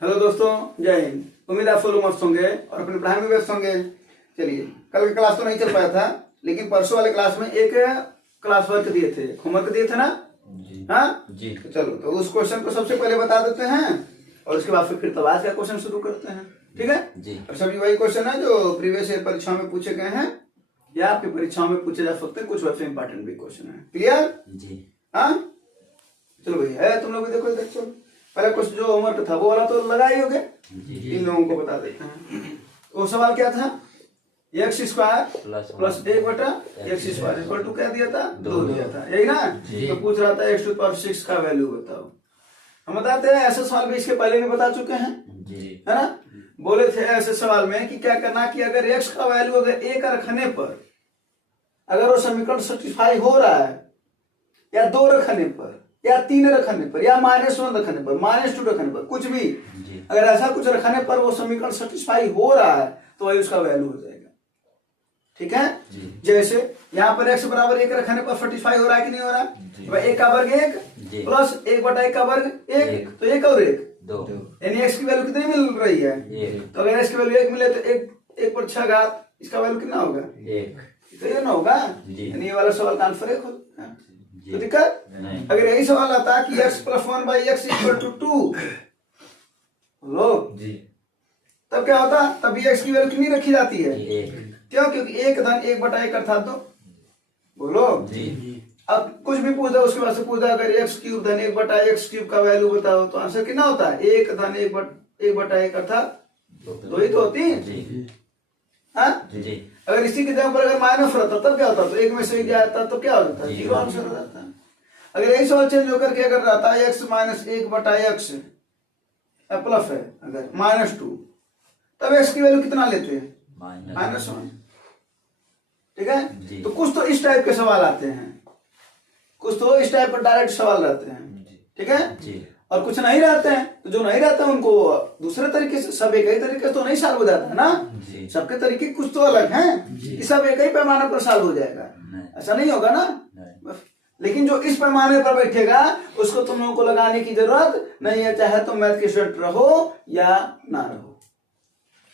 Hello दोस्तों, जय हिंद। उम्मीद आप फॉलो मस्त होंगे और अपनी पढ़ाई में व्यस्त होंगे। चलिए, कल का क्लास तो नहीं चल पाया था, लेकिन परसों वाले क्लास में एक क्लास वर्क दिए थे, होमवर्क दिए थे ना जी। हाँ जी। तो चलो, तो उस क्वेश्चन को सबसे पहले बता देते हैं और उसके बाद फिर तो आज का क्वेश्चन शुरू करते हैं। ठीक है जी। और सभी वही क्वेश्चन है जो प्रीवियस ईयर परीक्षाओं में पूछे गए हैं या आपकी परीक्षाओं में पूछे जा सकते हैं। कुछ वैसे इंपॉर्टेंट भी क्वेश्चन है। क्लियर जी। हाँ चलो भैया, है तुम लोग भी देखो इधर। चलो, पहले कुछ जो होमवर्क था वो वाला तो लगा ही होगे, इन लोगों को बता देते हैं। वो सवाल क्या था? X square plus 1/x² equal to क्या दिया था? 2 दिया था, यही ना। तो पूछ रहा था x⁶ का वैल्यू बताओ। हम बताते हैं ऐसे सवाल भी इसके पहले भी बता चुके हैं है ना। बोले थे ऐसे सवाल में कि क्या करना कि अगर x का वैल्यू अगर 1 रखने पर अगर वो समीकरण सेटिस्फाई हो रहा है, या 2 रखने पर, या 3 रखने पर, या -1 रखने पर, -2 रखने पर, कुछ भी अगर ऐसा कुछ रखने पर वो समीकरण सेटिस्फाई हो रहा है तो वही उसका वैल्यू हो जाएगा। ठीक है। जैसे यहाँ पर x बराबर 1 रखने पर सेटिस्फाई हो रहा है कि नहीं हो रहा है? 1 का वर्ग 1 प्लस 1/1 का वर्ग 1, तो 1 और 1 2, यानी x की वैल्यू कितनी मिल रही है? तो अगर x की वैल्यू 1 मिले तो 1 पर 6 घात, इसका वैल्यू कितना होगा? 1। तो ये ना होगा, यानी ये वाला सवाल का आंसर 1 होगा। तो दिक्कत अगर यही सवाल आता कि x + 1/x = 2 लो जी, तब क्या होता? तब भी x की वैल्यू कितनी रखी जाती है? 1। क्यों? क्योंकि 1 धन 1/1 अर्थात 2। बोलो जी। अब कुछ भी पूछा उसके बाद से पूछा अगर x³ धन 1/x³ का वैल्यू बताओ तो आंसर कितना होता है? 1 धन 1/1 अर्थात 2 ही तो होती है। हाँ जी। अगर इसी की जगह पर अगर माइनस रहता तब क्या होता? तो 1 में से जाता तो क्या हो जाता? 0 आंसर हो जाता है। अगर यही सवाल चेंज होकर के अगर रहता है x - 1/x प्लस है अगर -2, तब x की वैल्यू कितना लेते हैं? -1। ठीक है। तो कुछ तो इस टाइप के सवाल आते हैं, कुछ तो इस टाइप पर डायरेक्ट सवाल रहते हैं। ठीक है। और कुछ नहीं रहते हैं, तो जो नहीं रहते हैं उनको दूसरे तरीके से, सब एक ही तरीके से तो नहीं सॉल्व हो जाता है ना। सबके तरीके कुछ तो अलग हैं कि सब एक ही पैमाने पर सॉल्व हो जाएगा, ऐसा नहीं होगा ना। लेकिन जो इस पैमाने पर बैठेगा उसको तुम लोगों को लगाने की जरूरत नहीं है, चाहे तुम मैथ के स्टूडेंट रहो या ना रहो।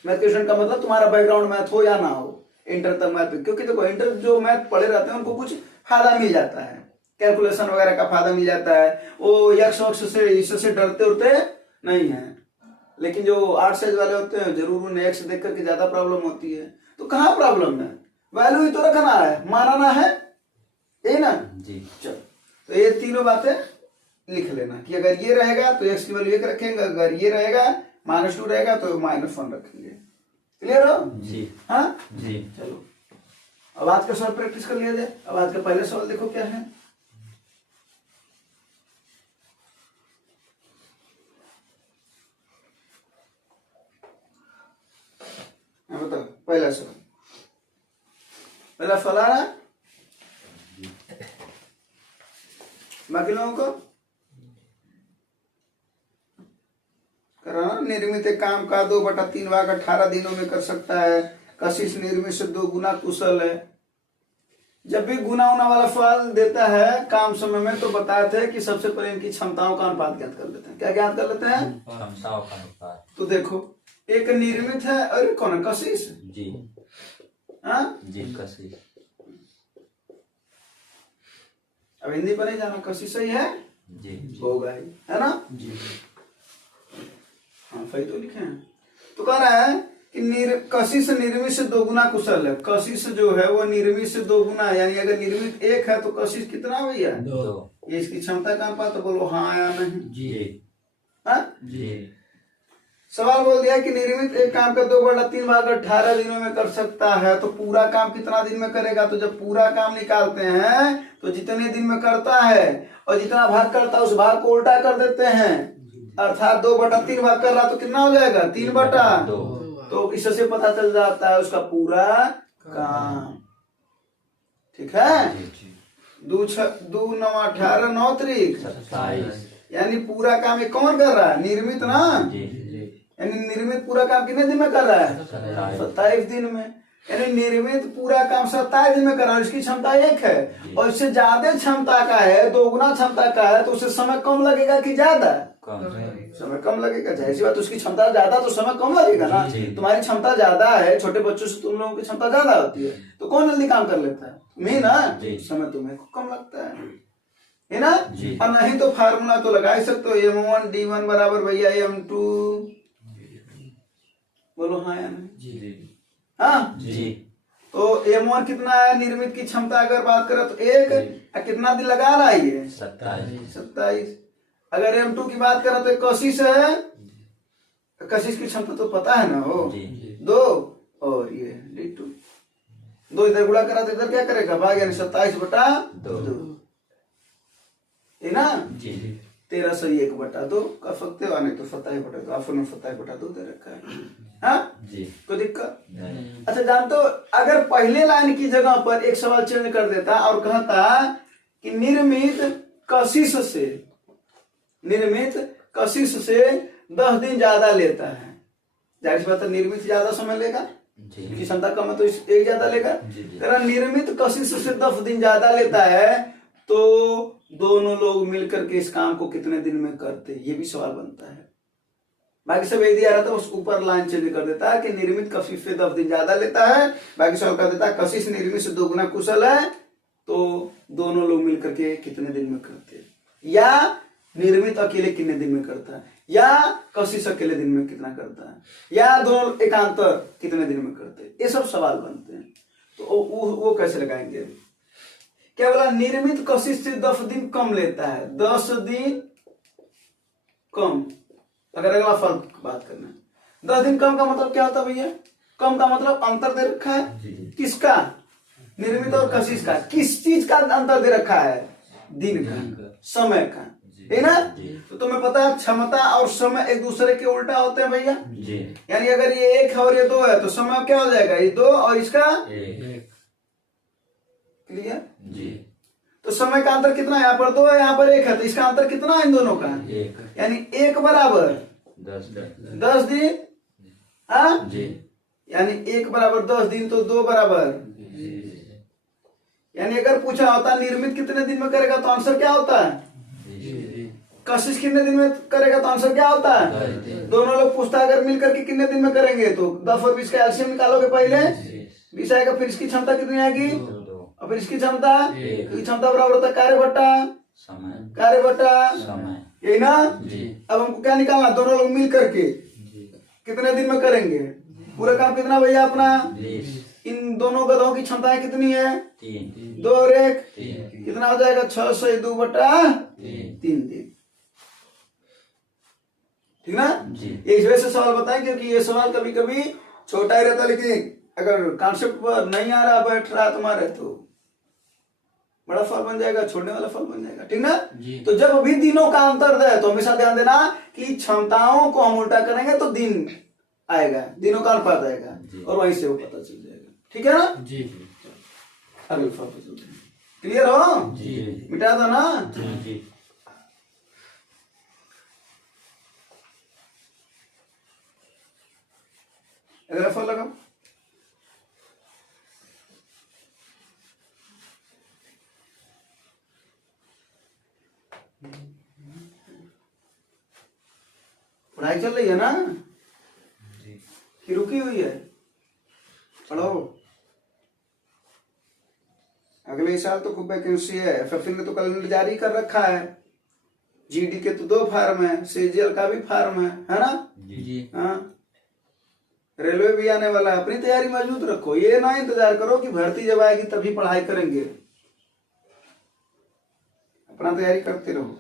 मैथ के स्टूडेंट का मतलब तुम्हारा बैकग्राउंड मैथ हो या ना हो, इंटर तक मैथ। क्योंकि देखो, इंटर जो मैथ पढ़े रहते हैं उनको कुछ फायदा मिल जाता है, कैलकुलेशन वगैरह का फायदा मिल जाता है। वो यक्स वक्स से इससे डरते उड़ते नहीं है। लेकिन जो आर्ट साइज वाले होते हैं जरूर उन्हें एक्स देख करके ज्यादा प्रॉब्लम होती है। तो कहाँ प्रॉब्लम है? वैल्यू ही तो रखना है, मानना है, यही ना जी। चलो, तो ये तीनों बातें लिख लेना कि अगर ये रहेगा तो x की वैल्यू 1 रखेंगे, अगर ये रहेगा -2 रहेगा तो -1 रखेंगे। क्लियर हो जी? हाँ जी। चलो, अब आज का सवाल प्रैक्टिस कर लिया जाए। अब आज का पहले सवाल देखो क्या है। बताओ, पहला सवाल आ रहा है बाकी लोगों को कराना। निर्मित एक काम का 2/3 भाग 18 दिनों में कर सकता है। कशिश निर्मित से 2 गुना कुशल है। जब भी गुना उना वाला सवाल देता है काम समय में तो बताए थे कि सबसे पहले इनकी क्षमताओं का अनुपात ज्ञात कर लेते हैं। क्या ज्ञात कर लेते हैं? क्षमताओं का अनुपात। तो देखो, एक निर्मित है, अरे कौन है? कशिश जी। हाँ जी, कशिश। अब हिंदी पर नहीं जाना, कशिश सही है जी, होगा ही, है ना जी। हाँ सही तो लिखे हैं। तो कह रहा है कि कशिश निर्मित से 2 गुना कुशल है। कशिश जो है वो निर्मित से 2 गुना, यानी अगर निर्मित 1 है तो कशिश कितना भैया? 2। ये इसकी क्षमता का अनुपात। तो बोलो हाँ या नहीं जी? हाँ जी। सवाल बोल दिया कि निर्मित एक काम का 2/3 भाग 18 दिनों में कर सकता है। तो पूरा काम कितना दिन में करेगा? तो जब पूरा काम निकालते हैं तो जितने दिन में करता है और जितना भाग करता है उस भाग को उल्टा कर देते हैं, अर्थात 2/3 भाग कर रहा तो कितना हो जाएगा? 3/2। तो इससे पता चल जाता है उसका पूरा काम। ठीक है। 2 9 18 9 3 27, यानी पूरा काम ये कौन कर रहा है? निर्मित ना। यानी निर्मित पूरा काम कितने दिन में कर रहा है? 27 दिन में। यानी निर्मित पूरा काम 27 दिन में करा, इसकी क्षमता 1 है और इससे ज्यादा क्षमता का है, 2 गुना क्षमता का है, तो उससे समय कम लगेगा कि ज्यादा? समय कम लगेगा। जाहिर सी बात, उसकी क्षमता ज्यादा तो समय कम लगेगा ना। तुम्हारी क्षमता ज्यादा है, छोटे बच्चों से तुम लोगों की क्षमता ज्यादा होती है, तो कौन जल्दी काम कर लेता है? तुम्हें ना, समय तुम्हें कम लगता है ना। और नहीं तो फार्मूला तो लगा ही सकते हो, M1 D1 बराबर भैया M2, बोलो हाँ या नहीं? हाँ जी। तो M1 कितना है निर्मित की क्षमता अगर बात करें तो 1, कितना दिन लगा रहा है ये? 27। अगर M2 की बात करें तो 81 है, 81 की क्षमता तो पता है ना हो, 2 और ये D2, 2 इधर गुणा करा तो इधर क्या करेगा? भाग, यानी 27/2 है ना। 13 सही 1/2 कर सकते हो, नहीं तो 27/2, आपने 27/2 दे रखा है। हाँ जी, कोई दिक्कत? अच्छा जानते हो, अगर पहले लाइन की जगह पर एक सवाल चेंज कर देता और कहता कि निर्मित कशिश से 10 दिन ज्यादा लेता है, जाहिर सी बात है निर्मित ज्यादा समय लेगा, इसकी क्षमता कम है तो एक ज्यादा लेगा। अगर निर्मित कशिश से 10 दिन ज्यादा लेता है तो दोनों लोग मिलकर के इस काम को कितने दिन में करते, ये भी सवाल बनता है। बाकी सब यही दिया रहता है, उस ऊपर लाइन चेंज कर देता है कि निर्मित कशिश से 10 दिन ज्यादा लेता है, बाकी सवाल कर देता है कशिश निर्मित से 2 गुना कुशल है, तो दोनों लोग मिलकर के कितने दिन में करते हैं, या निर्मित अकेले कितने दिन में करता है, या कशिश अकेले दिन में कितना करता है, या दोनों एकांतर कितने दिन में करते हैं, ये सब सवाल बनते हैं। तो वो कैसे लगाएंगे? क्या बोला? निर्मित कशिश से 10 दिन कम लेता है, 10 दिन कम। अगर अगला फल की बात करना है, 10 दिन कम का मतलब क्या होता है भैया? कम का मतलब अंतर दे रखा है, किसका? निर्मित और कशिश का। किस चीज का अंतर दे रखा है? दिन का, समय का, है ना। तो तुम्हें पता है क्षमता और समय एक दूसरे के उल्टा होते हैं भैया। यानी अगर ये 1 है और ये 2 है तो समय क्या हो जाएगा? ये 2 और इसका 1। क्लियर जी। तो समय का अंतर कितना है? यहाँ पर 2 है, यहाँ पर 1 है, तो इसका अंतर कितना है इन दोनों का? 1। यानी 1 बराबर 10 दिन। हाँ जी। यानी 1 बराबर 10 दिन, तो 2 बराबर। यानी अगर पूछा होता निर्मित कितने दिन में करेगा तो आंसर क्या होता है? कशिश कितने दिन में करेगा तो आंसर क्या होता है? दोनों लोग पूछता अगर मिलकर के कितने दिन में करेंगे तो 10 और 20 का एलसीएम निकालोगे पहले, 20 आएगा, फिर इसकी क्षमता कितनी आएगी और फिर इसकी क्षमता, बराबर होता है कार्य बट्टा समय, यही ना। अब हमको क्या निकालना? दोनों लोग मिल करके कितने दिन में करेंगे पूरा काम? कितना भैया अपना? इन दोनों गधों की क्षमताएं कितनी है? 2 और 1 कितना हो जाएगा? 6 से 2/3 दिन, ठीक ना जी। इस वजह से सवाल बताएं, क्योंकि ये सवाल कभी कभी छोटा ही रहता है, लेकिन अगर कॉन्सेप्ट पर नहीं आ रहा, बैठ रहा तुम्हारे, तो बड़ा फल बन जाएगा, छोड़ने वाला फल बन जाएगा, ठीक ना जी। तो जब भी दिनों का अंतर दे तो हमेशा ध्यान देना कि क्षमताओं को हम उल्टा करेंगे तो दिन आएगा, दिनों का अनुपात आएगा और वहीं से वो पता चल जाएगा, ठीक है ना जी। अगले फल पर चलते हैं। क्लियर हो जी? मिटा दो ना जी। अगला फल लगाओ। पढ़ाई चल रही है ना कि रुकी हुई है? पढ़ो। अगले साल तो खूब वैकेंसी है। एफएफएल ने तो कैलेंडर जारी कर रखा है। जीडी के तो 2 फार्म है, सीजीएल का भी फार्म है ना जी। हाँ, रेलवे भी आने वाला है। अपनी तैयारी मजबूत रखो, ये ना इंतजार करो कि भर्ती जब आएगी तभी पढ़ाई करेंगे। अपना तैयारी करते रहो,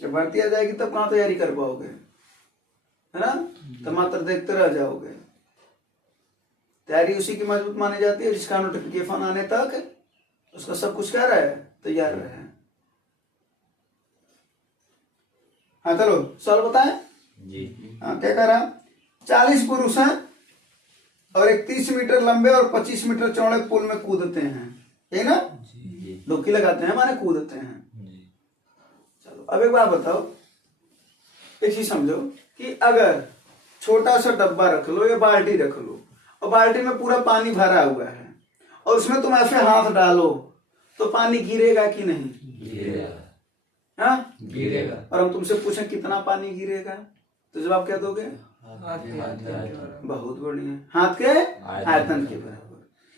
जब भर्ती आ जाएगी तब कहाँ तैयारी कर पाओगे, है ना। तो मात्र देखते रह जाओगे। तैयारी उसी की मजबूत मानी जाती है जिसका नोटिफिकेशन आने तक उसका सब कुछ क्या रहे, तैयार रहे। हाँ चलो सवाल बताएं जी। हाँ क्या कह रहा? 40 पुरुष हैं और एक 30 मीटर लंबे और 25 मीटर चौड़े पुल में कूदते हैं, यही ना। डुबकी लगाते हैं माने कूदते हैं। चलो अब एक बात बताओ, एक चीज समझो कि अगर छोटा सा डब्बा रख लो या बाल्टी रख लो और बाल्टी में पूरा पानी भरा हुआ है और उसमें तुम ऐसे हाथ डालो तो पानी गिरेगा कि नहीं? गिरेगा। हाँ गिरेगा। और हम तुमसे पूछें कितना पानी गिरेगा तो जवाब क्या दोगे? बहुत बढ़िया, हाथ के आयतन के बराबर।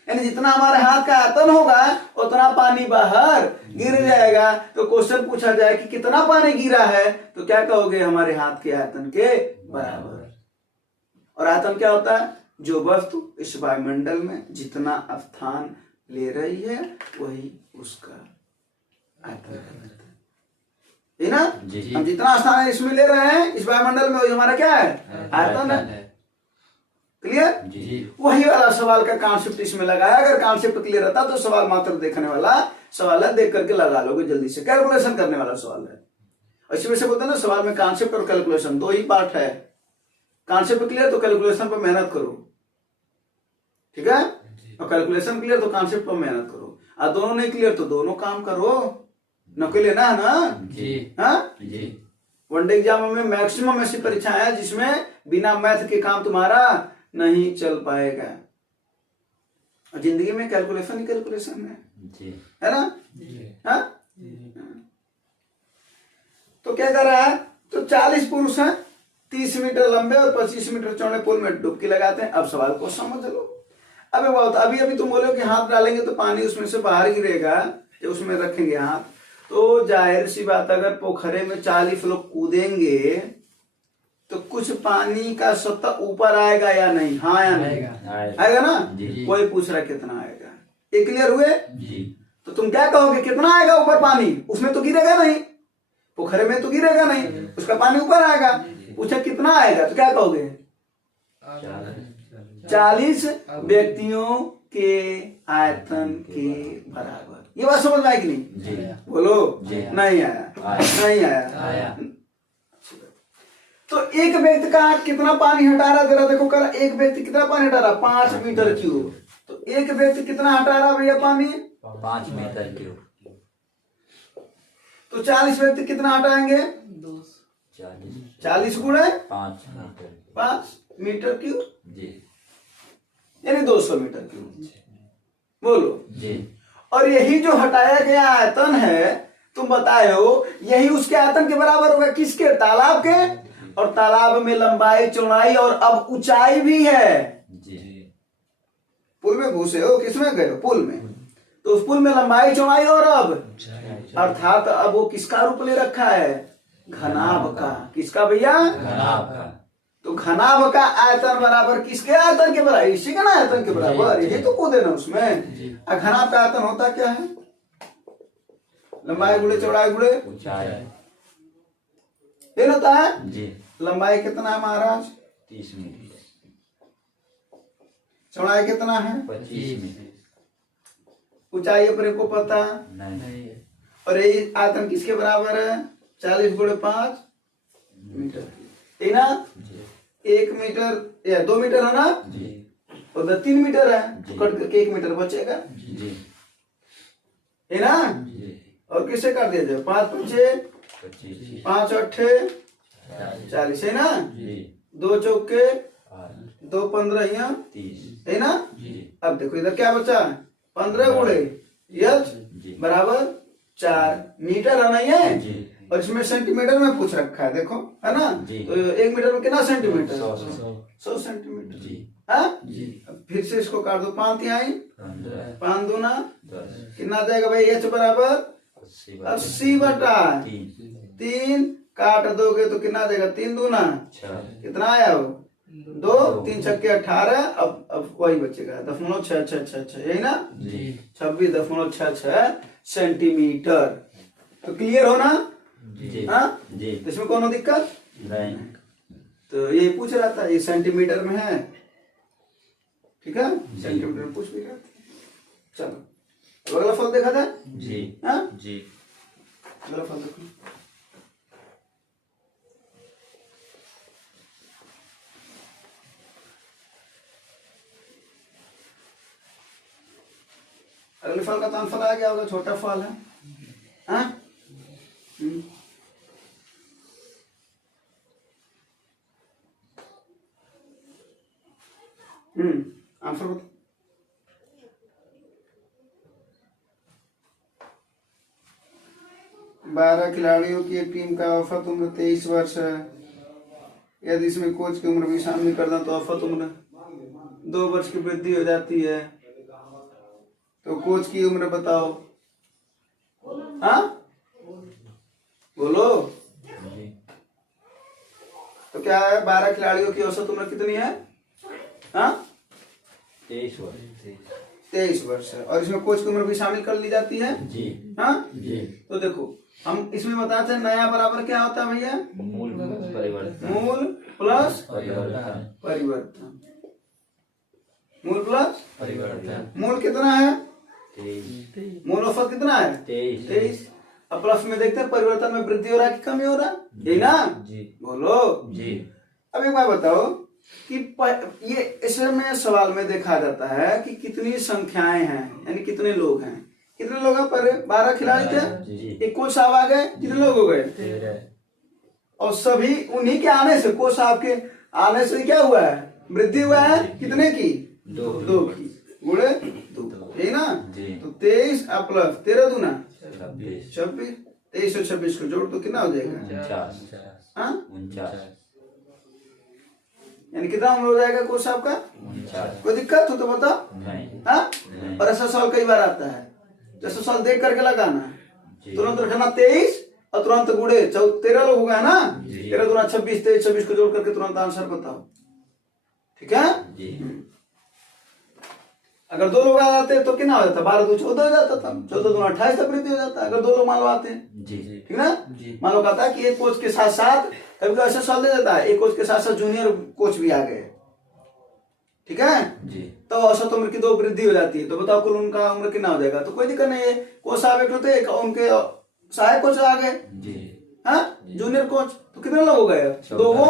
यानी जितना हमारे हाथ का आयतन होगा उतना पानी बाहर गिर जाएगा। तो क्वेश्चन पूछा जाए कि कितना पानी गिरा है तो क्या कहोगे? हमारे हाथ के आयतन के बराबर। और आयतन क्या होता है? जो वस्तु इस वायुमंडल में जितना स्थान ले रही है वही उसका आयतन कहलाता है ना। हम जितना स्थान इसमें ले रहे हैं इस वायुमंडल में वही हमारा क्या है? आयतन है। क्लियर? वही वाला सवाल का कॉन्सेप्ट इसमें लगाया। अगर कॉन्सेप्ट क्लियर रहता तो सवाल मात्र देखने वाला सवाल है, देख करके लगा लोगे जल्दी से। कैलकुलेशन करने वाला सवाल है। इसी वजह से बोलते हैं ना सवाल में कॉन्सेप्ट और कैलकुलेशन दो ही पार्ट है। कॉन्सेप्ट क्लियर तो कैलकुलेशन पर मेहनत करो, ठीक है? और कैलकुलेशन क्लियर तो कॉन्सेप्ट पर मेहनत करो। और दोनों नहीं क्लियर तो दोनों काम करो, नौकरी लेना है ना। हाँ वनडे एग्जाम में मैक्सिमम ऐसी परीक्षाएं हैं जिसमें बिना मैथ के काम तुम्हारा नहीं चल पाएगा। और जिंदगी में कैलकुलेशन ही कैलकुलेशन है ना। हाँ तो क्या कर रहा है? तो 40 पुरुष हैं, 30 मीटर लंबे और 25 मीटर चौड़े पुल में डुबकी लगाते हैं। अब सवाल को समझ लो। अबे बहुत अभी तुम बोलो कि हाथ डालेंगे तो पानी उसमें से बाहर गिरेगा, जो उसमें रखेंगे हाथ तो जाहिर सी बात अगर पोखरे में 40 लोग कूदेंगे तो कुछ पानी का सतह ऊपर आएगा या नहीं? हाँ या नहीं? आएगा ना। कोई पूछ रहा कितना आएगा? ये क्लियर हुए? तो तुम क्या कहोगे? कितना आएगा ऊपर पानी? उसमें तो गिरेगा नहीं, पोखरे में तो गिरेगा नहीं, उसका पानी ऊपर आएगा। पूछा कितना आएगा तो क्या कहोगे? 40 व्यक्तियों के आयतन के बराबर। ये बात समझ में आई कि नहीं? बोलो। नहीं आया? नहीं आया। तो एक व्यक्ति का कितना पानी हटा रहा जरा देखो कर। एक व्यक्ति कितना पानी हटा रहा? 5 मीटर क्यूब। तो एक व्यक्ति कितना हटा रहा भैया पानी? 5 मीटर क्यूब। तो 40 व्यक्ति कितना हटाएंगे? 40 गुणे 5 मीटर क्यूब यानी 200 मीटर क्यूब। बोलो। और यही जो हटाया गया आयतन है तुम बताए हो यही उसके आयतन के बराबर होगा। किसके? तालाब के। और तालाब में लंबाई चौड़ाई और अब ऊंचाई भी है। पुल में घुसे हो, किसमें गए हो? पुल में। तो उस पुल में लंबाई चौड़ाई और अब अर्थात अब वो किसका रूप ले रखा है? घनाभ का। किसका भैया? घनाभ का। तो घनाभ का आयतन बराबर किसके आयतन के बराबर? इसी का ना आयतन के बराबर। यही तो कूदे ना उसमें। घनाभ का आयतन होता क्या है? लंबाई गुणे चौड़ाई गुणे ऊंचाई। ये होता है। लंबाई कितना है महाराज? 30 मीटर। चौड़ाई कितना है? 25 मीटर। ऊंचाई अपने को पता नहीं। और ये आयतन किसके बराबर है? 40 गुणे 5 मीटर। है ना? 1 मीटर या 2 मीटर है ना। और 3 मीटर है तो कट करके 1 मीटर बचेगा, है ना। और किससे काट दिया जाए? 5 पंचे 5 अट्ठे 40 है ना। 2 चौके 2 15 है ना। अब देखो इधर क्या बचा? 15 गुणे यच बराबर 4 मीटर है ना ये। और इसमें सेंटीमीटर में पूछ रखा है देखो, है ना। तो 1 मीटर में कितना सेंटीमीटर? 100 सेंटीमीटर। हाँ फिर से इसको काट दो। 5 तिहाई 5 दूना कितना आ जाएगा भाई? एच बराबर 80/3। काट दोगे तो कितना देगा? 3 दूना कितना आया वो? 2 3 छक्के 18। अब वही बचेगा 0.666 यही ना। 26.66 सेंटीमीटर। तो क्लियर हो ना? हाँ इसमें कौन दिक्कत नहीं। तो ये पूछ रहा था, ये सेंटीमीटर में है, ठीक है। सेंटीमीटर में पूछ भी रहा था। चलो अगला फल देखा था। हाँ अगला फल देखो। अगले फल का तो फल आ गया होगा, छोटा फल है। हाँ आंसर बताओ। बारह खिलाड़ियों की एक टीम का औसत उम्र 23 वर्ष है। यदि इसमें कोच की उम्र भी शामिल कर दें तो औसत उम्र 2 वर्ष की वृद्धि हो जाती है। तो कोच की उम्र बताओ। हाँ बोलो। जी तो क्या है, 12 खिलाड़ियों की औसत उम्र कितनी है? हाँ 23 वर्ष। 23 वर्ष है, और इसमें कोच की उम्र भी शामिल कर ली जाती है। जी हाँ जी। तो देखो हम इसमें बताते हैं नया बराबर क्या होता है भैया? मूल परिवर्तन। मूल प्लस परिवर्तन। परिवर्तन। मूल प्लस परिवर्तन। मूल कितना है? 23। मूल औसत कितना है? 23। अब प्लस में देखते हैं परिवर्तन में वृद्धि हो रहा है कि कमी हो रहा है, यही ना? जी बोलो जी। अब एक बात बताओ कि ये इसमें सवाल में देखा जाता है कि कितनी संख्याएं हैं, यानी कितने लोग हैं। कितने लोग हैं? पर 12 खिलाड़ी थे, जी। एक कोच साहब आ गए, कितने लोग हो गए? 13। और सभी उन्हीं के आने से, कोच साहब के आने से क्या हुआ है? वृद्धि हुआ है। कितने की? 2 की, गुणे 2, यही ना? जी। तो 23 प्लस 13 दूना 26। 26, 23 और 26 को जोड़ तो कितना हो जाएगा? 49। हाँ 49। यानी कितना उम्र हो जाएगा कोच साहब का? 49। कोई दिक्कत हो तो बताओ। नहीं। हाँ नहीं। और ऐसा सवाल कई बार आता है, जैसा सवाल देख करके लगाना, जी। तुरंत रखना 23 और तुरंत गुड़े 13 लोग हो गए ना, 13 दूना 26, 23 26 को जोड़ करके तुरंत आंसर बताओ। ठीक है जी। अगर 2 लोग आ जाते तो कितना हो जाता? 12 2 14 हो जाता था, 14 दूना 28 तक वृद्धि हो जाता। अगर 2 लोग मान लो आते हैं, जी ठीक ना? जी। मान लो कहता है कि एक कोच के साथ साथ, कभी कभी ऐसा सवाल दे देता है एक कोच के साथ साथ जूनियर कोच भी आ गए, ठीक है? जी। तो औसत उम्र की 2 वृद्धि हो जाती है। तो बताओ कुल उनका उम्र कितना हो जाएगा? तो कोई दिक्कत नहीं है, कोच साहब एक होते, उनके सहायक कोच आ गए, जी। हाँ जूनियर कोच, तो कितने लोग हो गए? 2 वो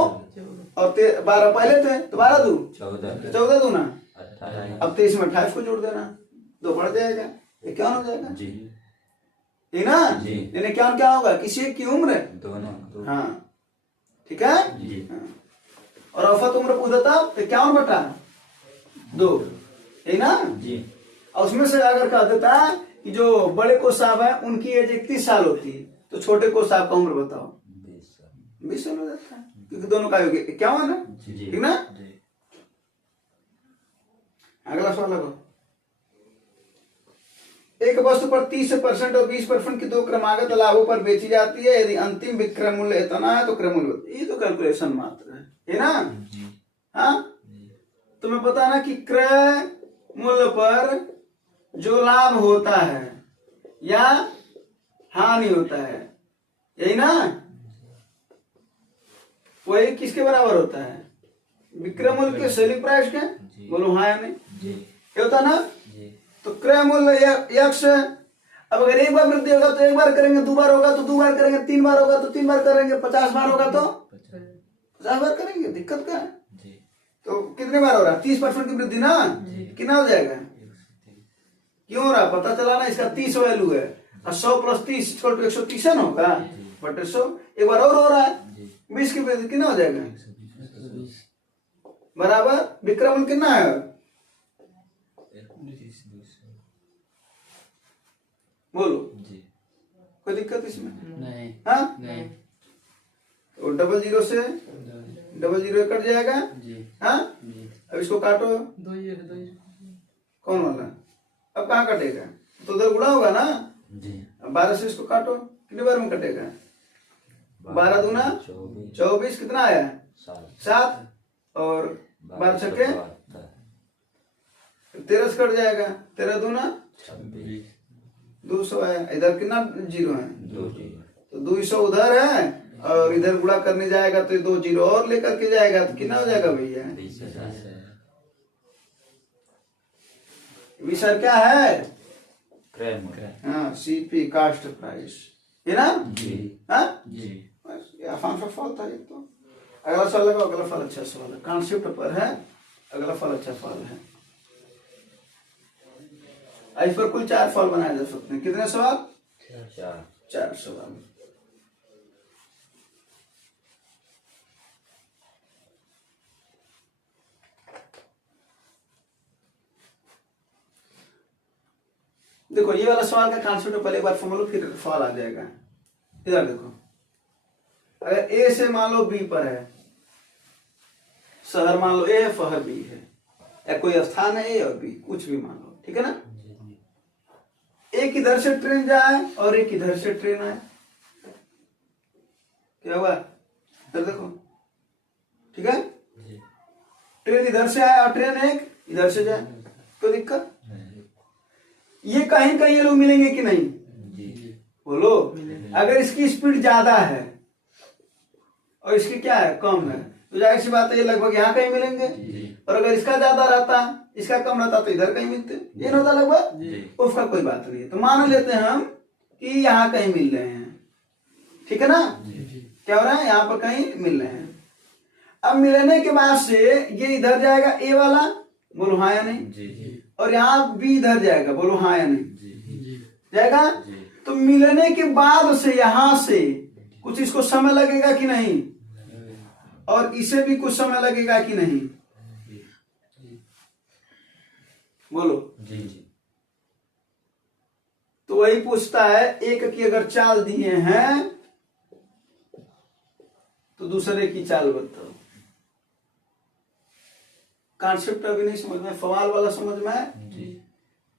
और 12 पहले थे, तो 12 दू 14। 14 दूना 28। अब 23 में 28 को जोड़ देना, 2 बढ़ जाएगा, 51 हो जाएगा, जी। ठीक ना? जी। यानी क्या क्या होगा? किसी एक की उम्र, दोनों। हाँ ठीक है। जी। हाँ। और औसत उम्र पूछता 51/2, यही ना? जी। और उसमें से अगर कह देता कि जो बड़े कोच साहब है उनकी एज 31 साल होती है, तो छोटे कोच साहब का उम्र बताओ? 20 साल हो जाता है, क्योंकि दोनों का 51 है, जी। ठीक ना? जी। अगला सवाल लगो। एक वस्तु पर 30% और 20% की 2 क्रमागत लाभों पर बेची जाती है। यदि अंतिम विक्रय मूल्य इतना है तो क्रय मूल्य, ये तो कैलकुलेशन मात्र है ना? हाँ तुम्हें पता ना कि क्रय मूल्य पर जो लाभ होता है या हानि होता है, यही ना? वही किसके बराबर होता है? विक्रय मूल्य के, सेलिंग प्राइस के। बोलो हाँ या नहीं? क्या होता ना? तो क्रय मूल्य यक्ष, अब अगर एक बार वृद्धि होगा तो एक बार करेंगे, 2 बार होगा तो 2 बार करेंगे, 3 बार होगा तो 3 बार करेंगे, 50 बार होगा तो 50 बार करेंगे। दिक्कत क्या है? तो कितने बार हो रहा है? 30% की वृद्धि ना, कितना हो जाएगा? क्यों हो रहा? पता चला ना, इसका 30 वैल्यू है और 100 + 30 = 130 है ना, होगा बटे 100। एक बार और हो रहा है, 20 की वृद्धि, कितना हो जाएगा? बराबर विक्रय मूल्य कितना है? बोलो कोई दिक्कत इसमें? नहीं। हाँ नहीं। तो 00 से 00 कट जाएगा। हाँ अब इसको काटो, कौन वाला? अब कहाँ कटेगा? तो उधर गुणा होगा ना। जी। अब 12 से इसको काटो, कितने बार में कटेगा? 12 दूना 24, कितना आया? 7 और 12 छक्के 13 से कट जाएगा, 13 दूना 200 है। इधर कितना 0 है? 2 तो 200 उधर है और इधर गुणा करने जाएगा तो 2 0 और लेकर के जाएगा, तो कितना हो जाएगा भैया? 20,000। विषय क्या है? क्रय मूल्य। हाँ सीपी, कास्ट प्राइस, है ना? जी। हाँ जी। बस ये आसान सा सवाल था ये तो। अगला सवाल लगाओ। अगला सवाल अच्छा सवाल है, कॉन्सेप्ट पर है। अगला सवाल अच्छा सवाल है। इस पर कुल 4 सवाल बनाए जा सकते हैं। कितने सवाल? 4 सवाल। देखो ये वाला सवाल का कॉन्सेप्ट पहले एक बार समझ लो, फिर सवाल आ जाएगा। इधर देखो, अगर ए से मान लो बी पर है, शहर मान लो ए है, शहर बी है, या कोई स्थान है ए और बी, कुछ भी मान लो, ठीक है ना। एक इधर से ट्रेन जाए और एक इधर से ट्रेन आए, क्या हुआ? इधर देखो, ठीक है। ट्रेन इधर से आए और ट्रेन एक इधर से जाए, कोई दिक्कत? ये कहीं कहीं ये लोग मिलेंगे कि नहीं? बोलो। अगर इसकी स्पीड ज्यादा है और इसकी क्या है, कम है, तो जाहिर सी बात है ये लगभग यहाँ कहीं मिलेंगे। और अगर इसका ज्यादा रहता, इसका कम रहता, तो इधर कहीं मिलते, ये ना होता लगभग। उसका कोई बात नहीं है, तो मान लेते हैं हम कि यहाँ कहीं मिल रहे हैं, ठीक है ना। क्या हो रहा है, यहाँ पर कहीं मिल रहे हैं। अब मिलने के बाद से ये इधर जाएगा ए वाला, बोलो हाँ या नहीं, और यहाँ बी इधर जाएगा, बोलो हाँ या नहीं, जाएगा। तो मिलने के बाद से यहां से कुछ इसको समय लगेगा कि नहीं, और इसे भी कुछ समय लगेगा कि नहीं, बोलो। तो वही पूछता है, एक की अगर चाल दिए हैं तो दूसरे की चाल बताओ। कॉन्सेप्ट अभी नहीं समझ में, सवाल वाला समझ में है।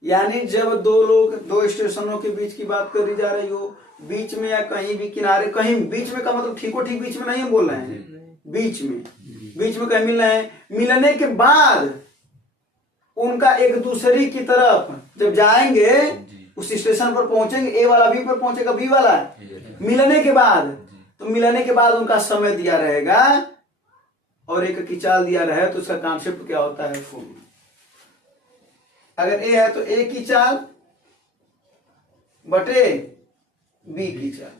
यानी जब दो लोग दो स्टेशनों के बीच की बात करी जा रही हो, बीच में या कहीं भी किनारे, कहीं बीच में का मतलब ठीक बीच में नहीं बोल रहे हैं, बीच में कहीं मिल रहे हैं। मिलने के बाद उनका एक दूसरे की तरफ जब जाएंगे, उस स्टेशन पर पहुंचेंगे, ए वाला बी पर पहुंचेगा, बी वाला मिलने के बाद, तो मिलने के बाद उनका समय दिया रहेगा और एक की चाल दिया रहे, तो उसका कॉन्सेप्ट क्या होता है, फूल। अगर ए है तो ए की चाल बटे बी की चाल,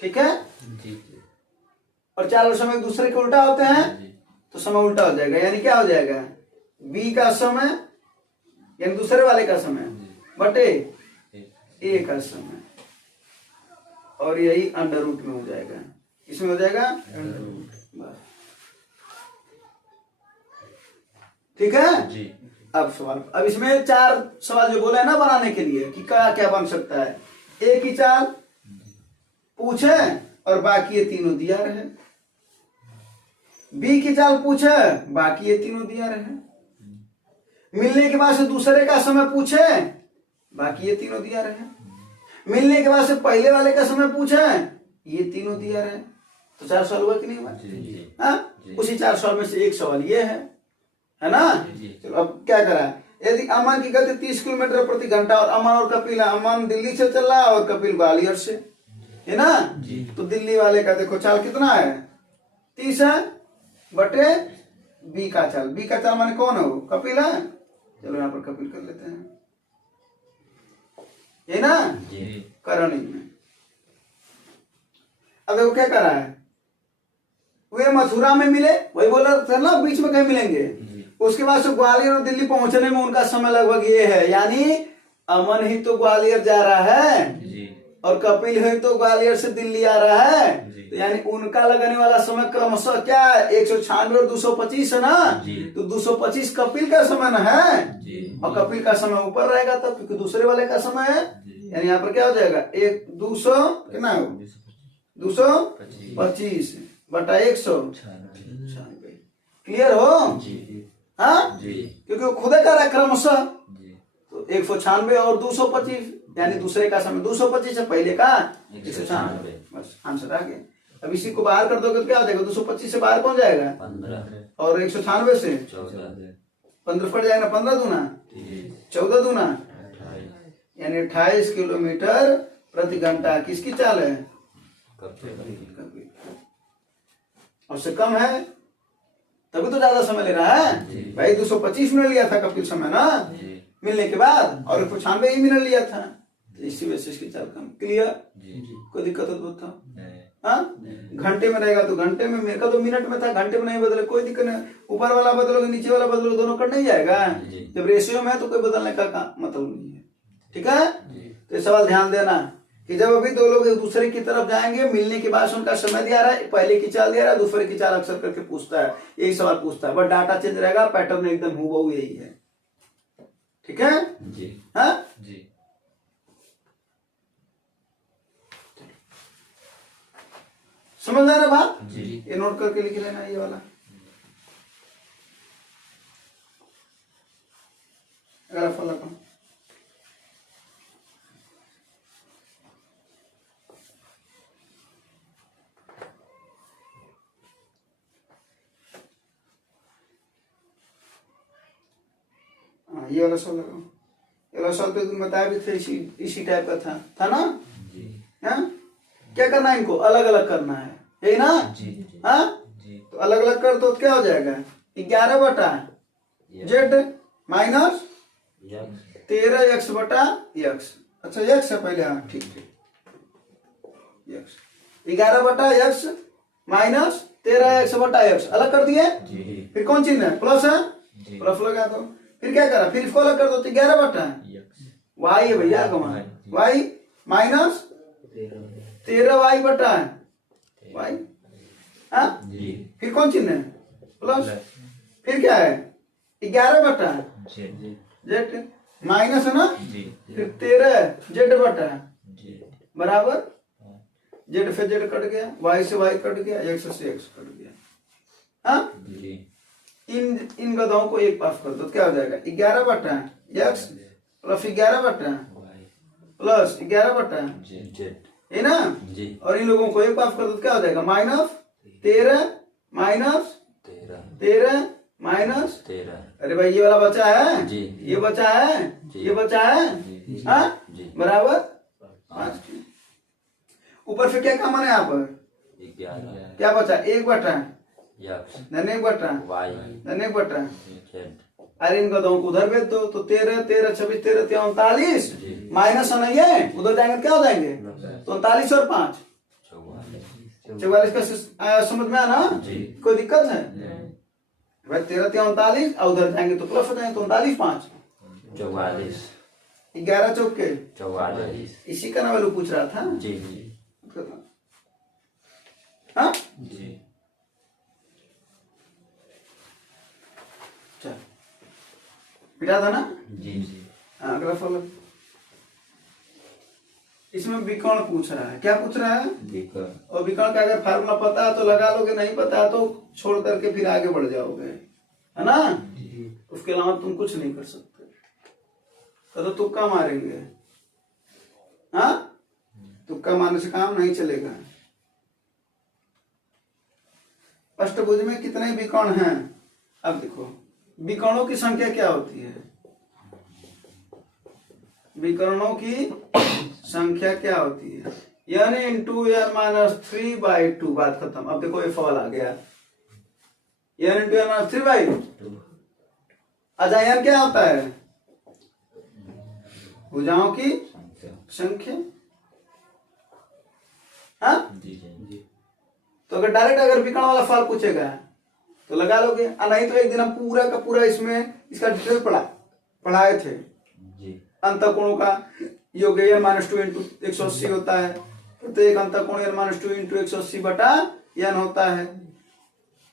ठीक है। और चाल और समय एक दूसरे के उल्टा होते हैं, तो समय उल्टा हो जाएगा। यानी क्या हो जाएगा, बी का समय यानी दूसरे वाले का समय बटे ए का समय, और यही अंडर रूट में हो जाएगा, इसमें हो जाएगा बस, ठीक है जी। अब सवाल, अब इसमें 4 सवाल जो बोले हैं ना बनाने के लिए कि क्या क्या बन सकता है। ए की चाल पूछे और बाकी ये तीनों दिया रहे, बी की चाल पूछे, बाकी ये तीनों दिया रहे, मिलने के बाद से दूसरे का समय पूछे, बाकी ये तीनों दिया रहे, मिलने के बाद से पहले वाले का समय पूछे, ये तीनों दिया रहे। तो 4 सवाल हुआ कि नहीं हुआ? हाँ, उसी 4 सवाल में से एक सवाल ये है ना। चलो अब क्या करा, यदि अमन की गति 30 किलोमीटर प्रति घंटा और अमन और कपिल, अमन दिल्ली से चल रहा है और कपिल ग्वालियर से, है ना। तो दिल्ली वाले का देखो चाल कितना है, 30 है बटे बी का चाल, बी का चाल माने कौन है, वो कपिल है। चलो यहाँ पर कपिल कर लेते हैं, ये ना करणी में। अब देखो क्या करा है, वे मथुरा में मिले, वही बोला था ना बीच में कहीं मिलेंगे। उसके बाद से ग्वालियर और दिल्ली पहुंचने में उनका समय लगभग ये है, यानी अमन ही तो ग्वालियर जा रहा है और कपिल ही तो ग्वालियर से दिल्ली आ रहा है, तो यानी उनका लगने वाला समय क्रमशः क्या है, 196 और 225 है ना। तो 225 कपिल का समय ना है, और कपिल का समय ऊपर रहेगा तब, क्योंकि दूसरे वाले का समय है। यानी यहाँ पर क्या हो जाएगा, 200 कितना है, 225 बटा 196। क्लियर हो? हाँ, क्योंकि वो खुद कर रहा है क्रमशः। तो 196 और 225, यानी दूसरे का समय 225 है, पहले का 196, बस आंसर आ गया। अब इसी को बाहर कर दोगे तो क्या हो जाएगा, 225 से बाहर कौन जाएगा, 15, और 196 से 15 फट जाएगा, 15 दूना 14 दूना, यानी 28 किलोमीटर प्रति घंटा किसकी चाल है, और से कम है, तभी तो ज्यादा समय ले रहा है भाई। 225 मिनट लिया था कपिल समय ना मिलने के बाद, और 196 ही मिनट लिया था, इसी वजह से इसकी चाल कम। क्लियर? कोई दिक्कत हो तो हाँ, घंटे में रहेगा तो घंटे में, मेरे का तो मिनट में था, घंटे में नहीं बदले कोई दिक्कत नहीं। ऊपर वाला बदलोगे नीचे वाला बदलोगे, दोनों कट नहीं जाएगा। जब रेशियो में है तो कोई बदलने का मतलब नहीं है, ठीक है। तो सवाल ध्यान देना कि जब अभी दो लोग एक दूसरे की तरफ जाएंगे, मिलने के बाद उनका समय दिया रहा है, पहले की चाल दिया रहा है, दूसरे की चाल अक्सर करके पूछता है, यही सवाल पूछता है, बट डाटा चेंज रहेगा, पैटर्न एकदम हूबहू यही है, ठीक है? जी हाँ जी समझ में आ रहा बात? जी ये नोट करके लिख लेना ये वाला। अगला फॉलो करो। हाँ ये वाला सवाल लगाओ। ये वाला सवाल पे तुम बताया भी थे, इसी टाइप का था ना? जी हाँ क्या करना है, इनको अलग अलग करना है, यही ना? जी हाँ जी तो अलग अलग कर दो तो क्या हो जाएगा, 11 बटा जेड माइनस यक्स 13 एक्स बटा एक्स। अच्छा एक्स है पहले, हाँ ठीक ठीक, एक्स 11 बटा एक्स माइनस 13 एक्स बटा एक्स अलग कर दिए। जी फिर कौन चिन्ह है, प्लस है, जी प्लस लगा दो। फिर क्या करा, फिर इसको अलग कर दो तो 11 बटा यक्स वाई है भैया, कमा वाई माइनस 13 वाई बटा वाई। हाँ जी फिर कौन चिन्ह है, प्लस। फिर क्या है, 11 बटा जी जेड माइनस है ना, जी फिर 13 जेड बटा जी बराबर जेड से जेड कट गया, वाई से वाई कट गया, एक्स से एक्स कट गया। हाँ जी इन गधों को एक पास कर दो तो क्या हो जाएगा, 11 बटा एक्स प्लस 11 बटा वाई प्लस 11 बटा जेड है ना। जी और इन लोगों को एक पास कर दो तो क्या हो जाएगा, माइनस 13 माइनस 13 माइनस 13 अरे भाई ये वाला बचा है जी ये बचा है जी ये बचा है जी हाँ जी बराबर 5 ऊपर से क्या कॉमन है यहाँ पर, 11 क्या बचा, 1 बटा यक्स धन 1 बटा वाई धन 1 बटा। जेड अरे इन गधों को उधर भेज दो तो 13 13 26 13 39 जी माइनस है ना, ये उधर जाएंगे तो क्या हो जाएंगे, तो 39 और 5 44 का समझ में आना, जी कोई दिक्कत है भाई, 13 39 और उधर जाएंगे तो प्लस हो जाएंगे, 39 5 44 11 चौके 44 इसी का ना वैल्यू पूछ रहा था। जी जी हाँ जी चल बिटा था ना। जी जी हाँ, अगला फॉलो, इसमें विकर्ण पूछ रहा है, क्या पूछ रहा है, विकर्ण और विकर्ण का अगर फार्मूला पता है तो लगा लोगे, नहीं पता है तो छोड़ करके फिर आगे बढ़ जाओगे, है ना। उसके अलावा तुम कुछ नहीं कर सकते, तो तुक्का मारेंगे। हाँ तुक्का मारने से काम नहीं चलेगा। अष्टभुज में कितने विकर्ण हैं, अब देखो विकर्णों की संख्या क्या होती है, विकर्णों की संख्या क्या होती है, n इंटू n माइनस 3/2, बात खत्म। अब देखो ये फॉल आ गया, n इंटू n माइनस 3/2। अच्छा n क्या होता है, भुजाओं की संख्या। हाँ जी जी तो अगर डायरेक्ट अगर विकर्ण वाला फॉल पूछेगा तो लगा लोगे, और नहीं तो एक दिन हम पूरा का पूरा इसमें इसका डिटेल पढ़ाए थे। जी अंतःकोणों का योग n माइनस 2 इंटू 180 होता है, प्रत्येक अंतःकोण n माइनस 2 इंटू 180 बटा n होता है।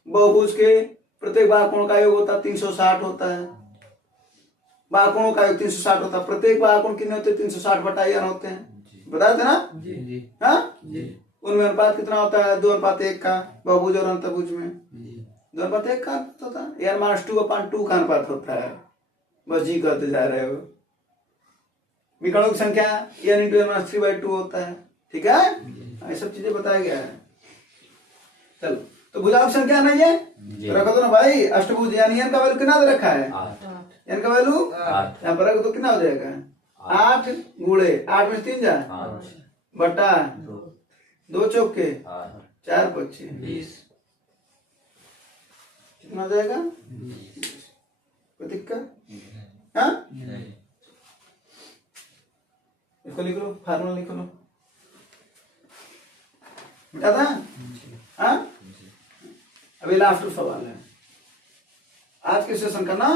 बहुभुज के प्रत्येक बाहुकोण का योग होता है 360 होता है, बाहुकोणों का योग 360 होता है, प्रत्येक बाहुकोण कितने होते हैं 360 बटा n होते हैं, बताए थे ना। जी जी हाँ जी उनमें अनुपात कितना होता है, 2:1 का, बहुभुज और अंतःभुज में 2:1 का अनुपात होता है, n माइनस 2/2 का अनुपात होता है। बस जी करते जा रहे हो, विकर्णों की संख्या n इंटू n माइनस 3/2 होता है, ठीक है। ये सब चीजें बताया गया है। चलो तो भुजाओं की संख्या नहीं है तो रख दो ना भाई, अष्टभुज यानी n का वैल्यू कितना दे रखा है, 8 n का वैल्यू 8 यहाँ पर रख दो, कितना हो जाएगा 8 गुणे 8 में 3 जाए 5 बटा 2 चौके 8 4 बच्चे 20 कितना हो जाएगा, कोई दिक्कत। हाँ इसको लिख लो, फार्मूला लिख लो, बेटा था। हाँ अभी लास्ट सवाल है आज के सेशन का ना,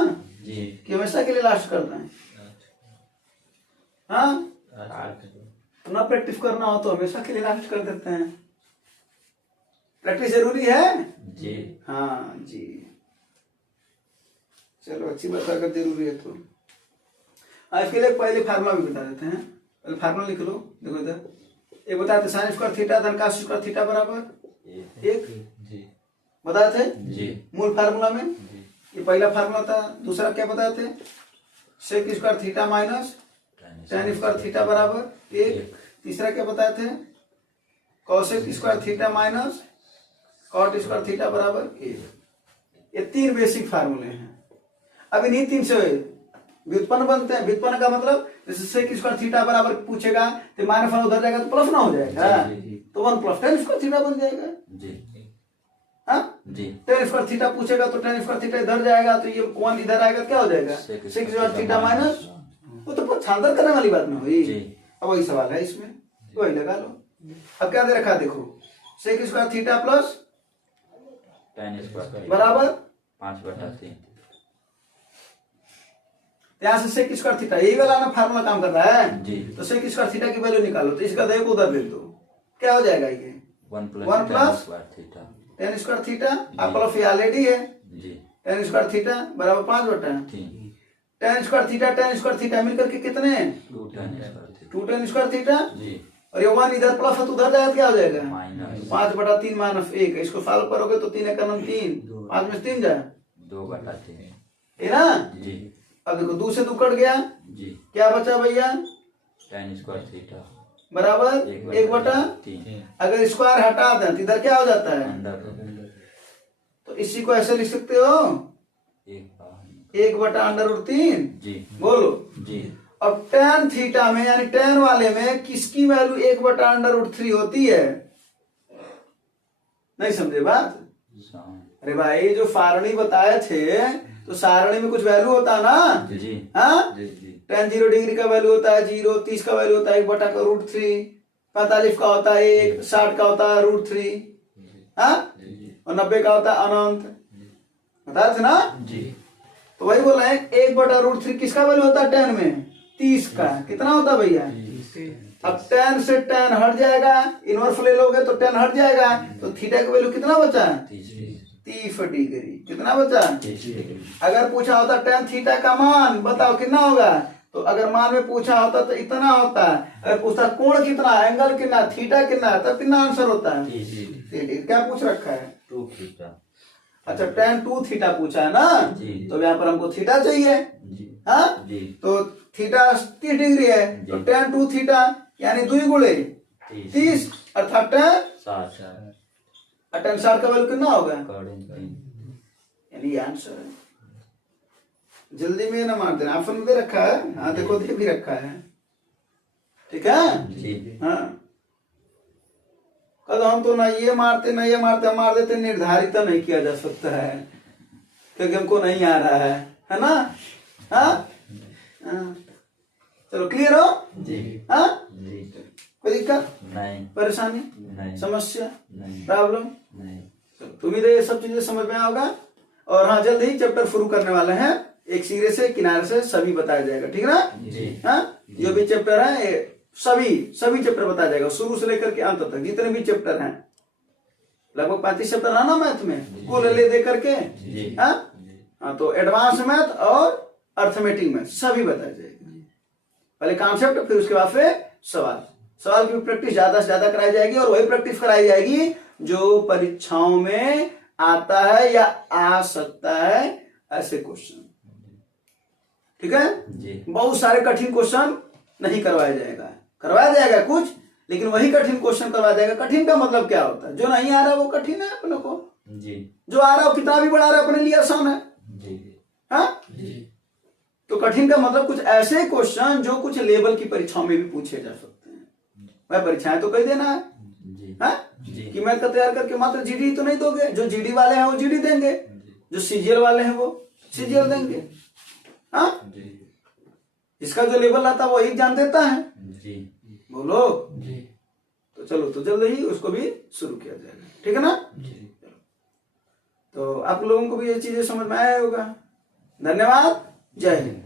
जी कि हमेशा के लिए लास्ट करना है। हाँ ना प्रैक्टिस करना हो तो हमेशा के लिए लास्ट कर देते हैं, प्रैक्टिस जरूरी है। जी हाँ जी चलो अच्छी बात, अगर जरूरी है तो इसके लिए पहले फार्मूला भी बता देते हैं। पहले फार्मूला लिख लो, देखो इधर एक बताए थे साइन स्क्वायर थीटा धन cos स्क्वायर थीटा बराबर 1 जी बताए थे जी मूल फार्मूला में। जी ये पहला फार्मूला था। दूसरा क्या बताए थे, sec square theta minus tan square theta बराबर 1। तीसरा क्या बताए थे, cosec square theta minus cot square theta बराबर 1। ये 3 बेसिक फार्मूले हैं। अब इन्हीं 3 से व्युत्पन्न बनते हैं। व्युत्पन्न का मतलब जैसे सेक स्क्वायर थीटा बराबर पूछेगा तो माइनस वन उधर जाएगा तो प्लस ना हो जाएगा, तो 1 प्लस tan स्क्वायर थीटा बन जाएगा। जी हाँ जी tan स्क्वायर थीटा पूछेगा तो tan स्क्वायर थीटा इधर जाएगा तो ये 1 इधर आएगा, क्या हो जाएगा सेक सेक स्क्वायर थीटा माइनस, वो तो छानदार करने वाली बात ना हुई। जी। अब वही सवाल है इसमें, वही लगा लो। अब क्या दे रखा है देखो, sec square theta plus tan square बराबर 5/3। यहाँ से सेक स्क्वायर थीटा यही वाला ना फार्मूला काम कर रहा है जी। तो सेक स्क्वायर थीटा की वैल्यू निकालो तो इसका देखो उधर लिख दो, क्या हो जाएगा ये 1 1 tan plus square theta tan square theta आप प्लस ये ऑलरेडी है जी tan स्क्वायर थीटा बराबर 5/3 3 tan स्क्वायर थीटा मिलकर के कितने 2 tan square theta 2 tan square theta जी और ये 1 इधर प्लस है तो उधर जाएगा, क्या हो जाएगा माइनस 5/3 माइनस 1। इसको सॉल्व करोगे तो 3 एकम 3 5 में 3 जाए 2/3 है ना। जी अब देखो 2 से 2 कट गया, जी क्या बचा भैया tan स्क्वायर थीटा बराबर 1/3। अगर स्क्वायर हटा दें तो इधर क्या हो जाता है, अंडर तो इसी को ऐसे लिख सकते हो 1/√3। जी बोलो जी अब tan थीटा में यानी tan वाले में किसकी वैल्यू 1/√3 होती है, नहीं समझे बात। अरे भाई जो सारणी बताए थे तो सारणी में कुछ वैल्यू होता है ना जी हाँ, जी जी tan 0 डिग्री का वैल्यू होता है 0, 30 का वैल्यू होता है 1/√3, 45 का होता है 1, 60 का होता है √3 हाँ, और 90 का होता है अनंत, बता थे ना। जी तो वही बोल रहे हैं 1/√3 किसका वैल्यू होता है tan में 30 का, कितना होता है भैया। अब tan से tan हट जाएगा, इनवर्स ले लोगे तो tan हट जाएगा, तो थीटा का वैल्यू कितना बचा 30 डिग्री, कितना बचा। अगर पूछा होता tan थीटा का मान बताओ कितना होगा, तो अगर मान में पूछा होता तो इतना होता, अगर पूछा कोण कितना एंगल कितना थीटा कितना तब कितना आंसर होता है। क्या पूछ रखा है 2 थीटा। अच्छा tan 2 थीटा पूछा है ना, तो यहाँ पर हमको थीटा चाहिए हाँ, जी तो थीटा 30 डिग्री है तो tan 2 थीटा यानी 2 गुणे 30 अर्थात tan 60 का वैल्यू कितना होगा, यानी ये आंसर है। जल्दी में ना मार देना, ऑप्शन दे रखा है हाँ, देखो दे भी रखा है, ठीक है जी हाँ। कल हम तो ना ये मारते ना ये मारते, मार देते, निर्धारित तो नहीं किया जा सकता है क्योंकि हमको नहीं आ रहा है ना हाँ हाँ। चलो क्लियर हो जी हाँ, जी कोई दिक्कत नहीं परेशानी नहीं समस्या नहीं प्रॉब्लम, नहीं तो उम्मीद है ये सब चीजें समझ में होगा। और हाँ जल्द ही चैप्टर शुरू करने वाले हैं, एक सिरे से किनारे से सभी बताया जाएगा, ठीक ना जी हाँ। जो भी चैप्टर है सभी चैप्टर बताया जाएगा शुरू से लेकर के अंत तक, जितने भी चैप्टर हैं लगभग 35 चैप्टर है ना मैथ में कुल ले दे करके जी हाँ हाँ। तो एडवांस मैथ और अर्थमेटिक मैथ सभी बताया जाएगा, पहले कॉन्सेप्ट फिर उसके बाद फिर सवाल की प्रैक्टिस ज्यादा से ज्यादा कराई जाएगी और वही प्रैक्टिस कराई जाएगी जो परीक्षाओं में आता है या आ सकता है ऐसे क्वेश्चन, ठीक है जी बहुत सारे कठिन क्वेश्चन नहीं करवाया जाएगा कुछ, लेकिन वही कठिन क्वेश्चन करवाया जाएगा। कठिन का मतलब क्या होता है, जो नहीं आ रहा वो कठिन है अपने को, जी जो आ रहा है वो कितना भी बड़ा रहा है अपने लिए आसान है जी हाँ? जी तो कठिन का मतलब कुछ ऐसे क्वेश्चन जो कुछ लेवल की परीक्षाओं में भी पूछे जा सकते हैं, वह परीक्षाएं तो कई देना है जी हाँ? जी कि मैथ का तैयार करके मात्र जीडी तो नहीं दोगे, जो जीडी वाले हैं वो जीडी देंगे, जो सीजीएल वाले हैं वो सीजीएल देंगे हाँ। जी इसका जो लेवल आता है वो एक जान देता है, जी बोलो जी तो चलो तो जल्द ही उसको भी शुरू किया जाएगा, ठीक है ना। जी तो आप लोगों को भी ये चीजें समझ में आया होगा। धन्यवाद, जय हिंद।